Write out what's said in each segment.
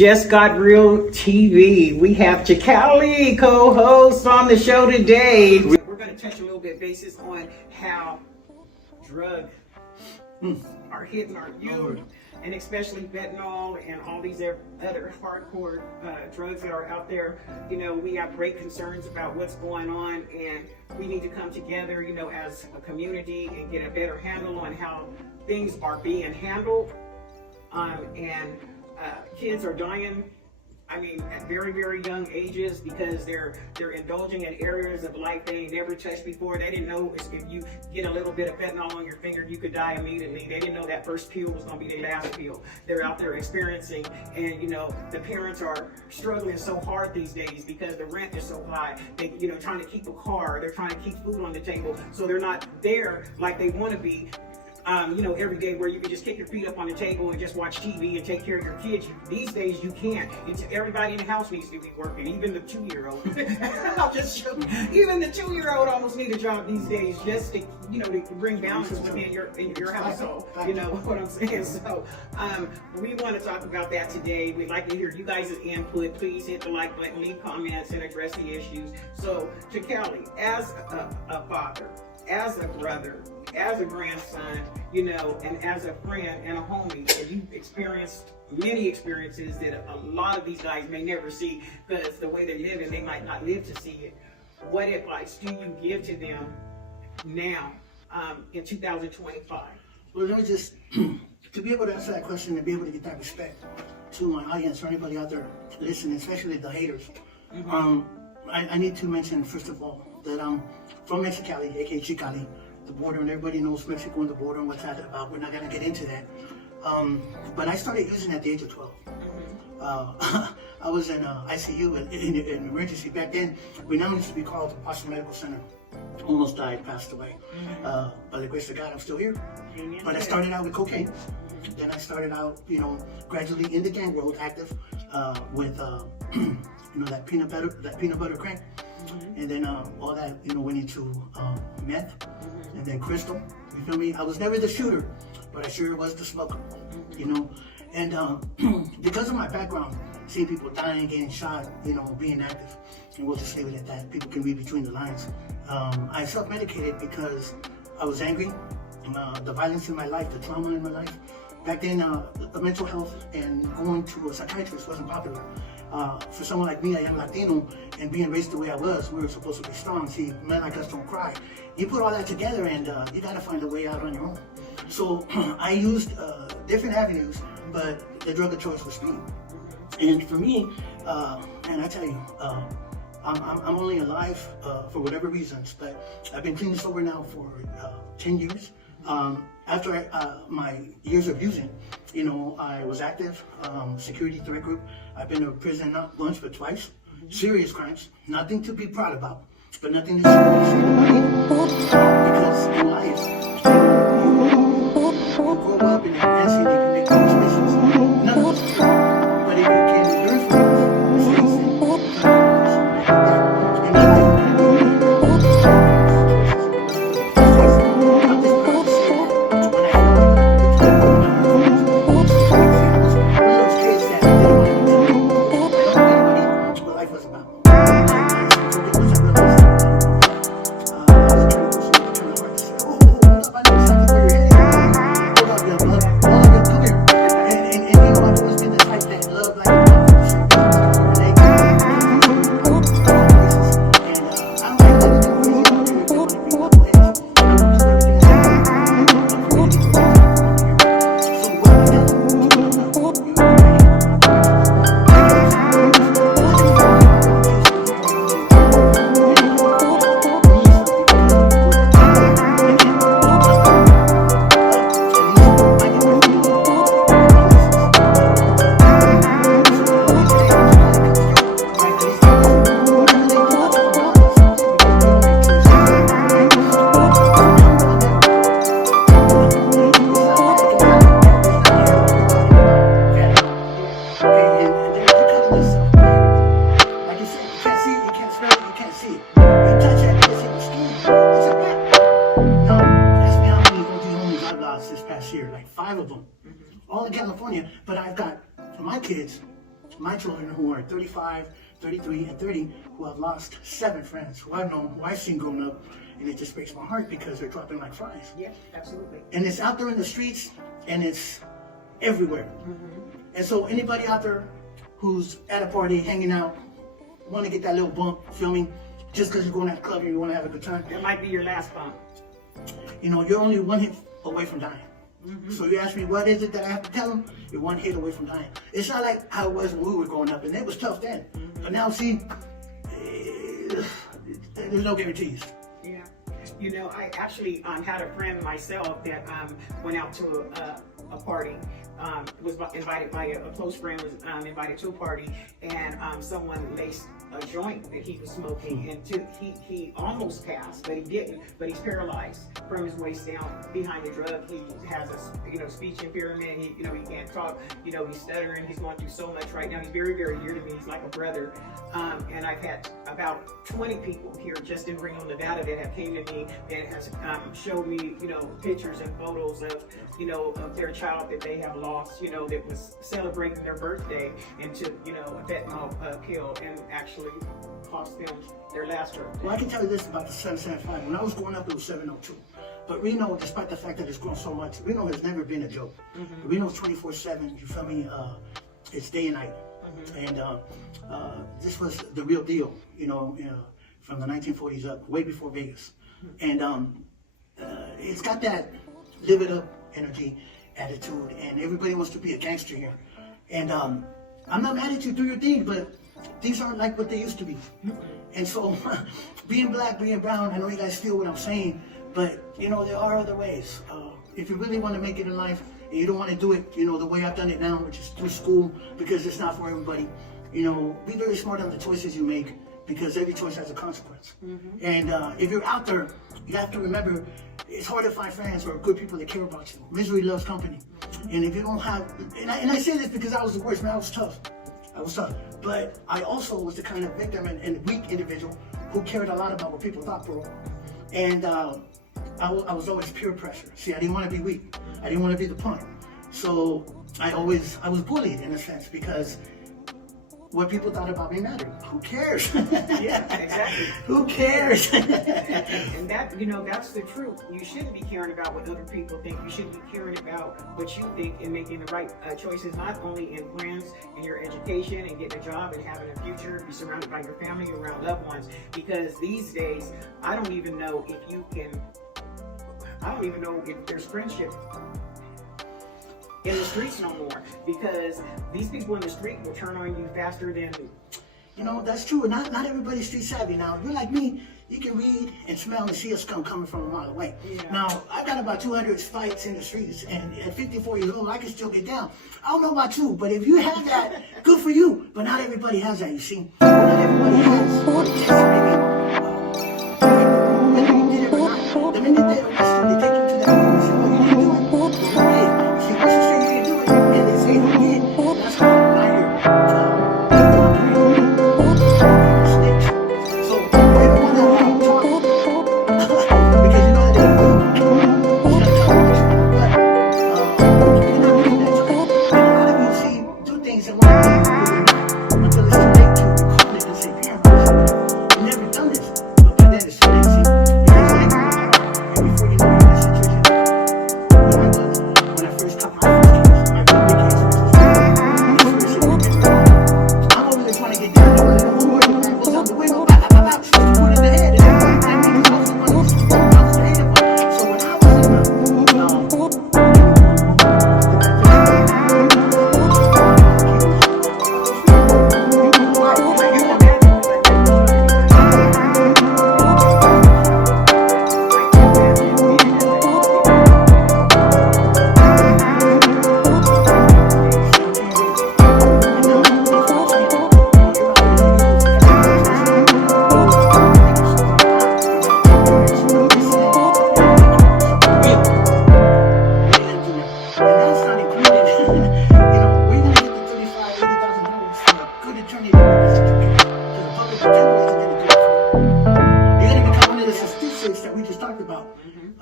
Just Got Real TV. We have Chakali, co-host on the show today. We're going to touch a little bit basis on how drugs are hitting our youth, and especially fentanyl and all these other hardcore drugs that are out there. You know, we have great concerns about what's going on, and we need to come together, you know, as a community and get a better handle on how things are being handled. Kids are dying, I mean, at very, very young ages because they're indulging in areas of life they never touched before. They didn't know if you get a little bit of fentanyl on your finger, you could die immediately. They didn't know that first pill was going to be their last pill. They're out there experiencing, and, you know, the parents are struggling so hard these days because the rent is so high. They, you know, trying to keep a car, they're trying to keep food on the table, so they're not there like they want to be. You know, every day where you can just kick your feet up on the table and just watch TV and take care of your kids. These days you can't. Everybody in the house needs to be working, even the 2-year-old. I'll just show you. Even the 2-year-old almost need a job these days just to, you know, to bring balance within your household. You know what I'm saying? So we want to talk about that today. We'd like to hear you guys' input. Please hit the like button, leave comments, and address the issues. So, Chakali, as a father, as a brother, as a grandson, you know, and as a friend and a homie, and you've experienced many experiences that a lot of these guys may never see because the way they live and they might not live to see it. What advice do you give to them now in 2025? Well, let me just, to be able to answer that question and be able to get that respect to my audience or anybody out there listening, especially the haters, I need to mention, first of all, that I'm from Mexicali, aka Chicali, the border, and everybody knows Mexico and the border and what's that about. We're not going to get into that. But I started using at the age of 12. I was in ICU in emergency. Back then, we now used to be called Boston Medical Center. Almost died, passed away. By the grace of God, I'm still here. But I started out with cocaine. Then I started out, you know, gradually in the gang world, active with, you know, that peanut butter crack. And then all that, you know, went into meth, and then crystal. You feel me? I was never the shooter, but I sure was the smoker, you know. And because of my background, seeing people dying, getting shot, you know, being active, and we'll just leave it at that. People can read between the lines. I self-medicated because I was angry. The violence in my life, the trauma in my life. Back then, the mental health and going to a psychiatrist wasn't popular. For someone like me, I am Latino, and being raised the way I was, we were supposed to be strong. See, men like us don't cry. You put all that together, and you gotta find a way out on your own. So I used different avenues, but the drug of choice was speed. And for me, and I tell you, I'm only alive for whatever reasons, but I've been clean and sober now for 10 years. After my years of using, you know, I was active, security threat group. I've been to prison not once but twice. Serious crimes, nothing to be proud about, but nothing to be because in life, you grow up and you can make mistakes. None of us are, but if you can learn from mistakes and my children who are 35, 33, and 30, who have lost 7 friends who I've known, who I've seen growing up, and it just breaks my heart because they're dropping like flies. Yeah, absolutely. And it's out there in the streets, and it's everywhere. And so anybody out there who's at a party, hanging out, want to get that little bump, feel me? Just because you're going to the club and you want to have a good time. It might be your last bump. You know, you're only 1 hit away from dying. So you ask me, what is it that I have to tell them? You're 1 hit away from dying. It's not like how it was when we were growing up, and it was tough then. But now, see, there's no guarantees. Yeah. You know, I actually had a friend myself that went out to a party. Was invited by a close friend, was invited to a party, and someone laced a joint that he was smoking, and he almost passed, but he didn't. But he's paralyzed from his waist down behind the drug. He has a speech impairment. He he can't talk. He's stuttering. He's going through so much right now. He's very, very dear to me. He's like a brother. And I've had about 20 people here just in Reno, Nevada, that have came to me that has showed me pictures and photos of of their child that they have lost, that was celebrating their birthday, and to a fentanyl kill and actually cost them their last birthday. Well, I can tell you this about the 775. When I was growing up, it was 702. But Reno, despite the fact that it's grown so much, Reno has never been a joke. Reno's 24/7. You feel me? It's day and night. And this was the real deal. From the 1940s up, way before Vegas. And it's got that live it up energy, attitude, and everybody wants to be a gangster here. And I'm not mad at you, do your thing, but things aren't like what they used to be. And so, being black, being brown, I know you guys feel what I'm saying, but there are other ways. If you really want to make it in life, and you don't want to do it, the way I've done it now, which is through school, because it's not for everybody. Be very smart on the choices you make, because every choice has a consequence. And if you're out there, you have to remember, it's hard to find friends or good people that care about you. Misery loves company. And if you don't have, and I say this because I was the worst, man, I was tough. But I also was the kind of victim and weak individual who cared a lot about what people thought, bro. And I was always peer pressure. See, I didn't want to be weak. I didn't want to be the punk. So I was bullied in a sense, because what people thought about me mattered. Who cares? Yeah, exactly. Who cares? and that, that's the truth. You shouldn't be caring about what other people think. You should be caring about what you think and making the right choices, not only in friends and your education and getting a job and having a future, be surrounded by your family, around loved ones. Because these days, I don't even know if there's friendship in the streets no more, because these people in the street will turn on you faster than... That's true. Not everybody's street savvy. Now, if you're like me, you can read and smell and see a skunk coming from a mile away. Yeah. Now, I've got about 200 fights in the streets, and at 54 years old, I can still get down. I don't know about you, but if you have that, good for you. But not everybody has that, you see. Not everybody has what it takes to whether you did it or not. The minute they arrest you, they take you to that room and say, well, you didn't do it. You did. See, once you say you didn't do it, and they say who did, that's how now you're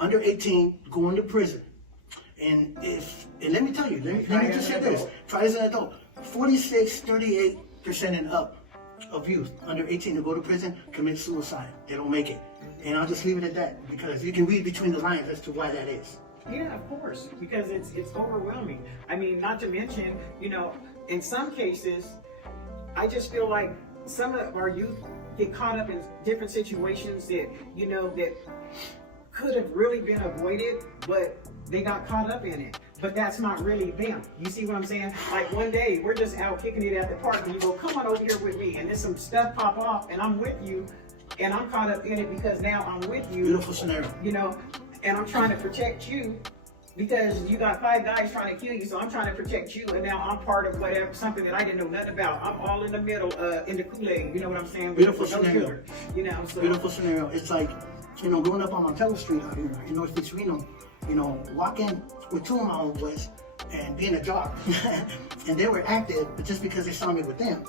under 18 going to prison. And let me tell you, let me just say this. Try as an adult. 38% and up of youth under 18 who go to prison commit suicide. They don't make it. And I'll just leave it at that, because you can read between the lines as to why that is. Yeah, of course, because it's overwhelming. I mean, not to mention, you know, in some cases, I just feel like some of our youth get caught up in different situations that, you know, that could have really been avoided, but they got caught up in it. But that's not really them. You see what I'm saying? Like one day, we're just out kicking it at the park, and you go, come on over here with me, and then some stuff pop off, and I'm with you, and I'm caught up in it because now I'm with you. Beautiful scenario. You know, and I'm trying to protect you because you got 5 guys trying to kill you, so I'm trying to protect you, and now I'm part of whatever, something that I didn't know nothing about. I'm all in the middle, in the Kool-Aid, you know what I'm saying? Beautiful with no scenario. sugar, you know, so. Beautiful scenario. It's like, you know, growing up on Montello Street out here in Northeast Reno, you know, walking with 2 of my own boys and being a jock. And they were active, but just because they saw me with them.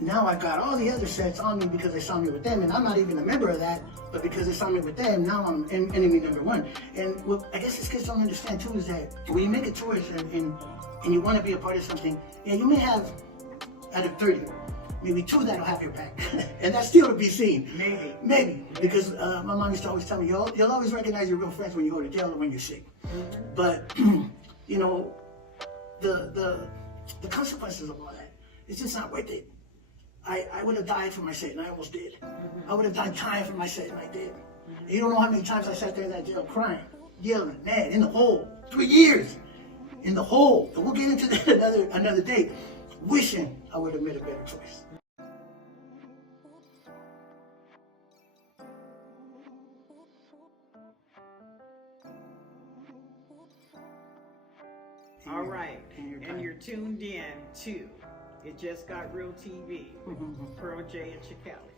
Now I got all the other sets on me because they saw me with them, and I'm not even a member of that, but because they saw me with them, now I'm enemy number 1. And what I guess these kids don't understand too is that when you make a choice and you want to be a part of something, yeah, you may have, out of 30, maybe 2 that'll have your back. And that's still to be seen. Maybe. Because my mom used to always tell me, you'll always recognize your real friends when you go to jail or when you're sick. But, you know, the consequences of all that, it's just not worth it. I would have died for my set, and I almost did. I would have died trying for my set, and I did. And you don't know how many times I sat there in that jail crying, yelling, mad, in the hole. 3 years in the hole. And we'll get into that another day. Wishing I would have made a better choice. All right, and you're tuned in to It Just Got Real TV with Pearl J and Chakali.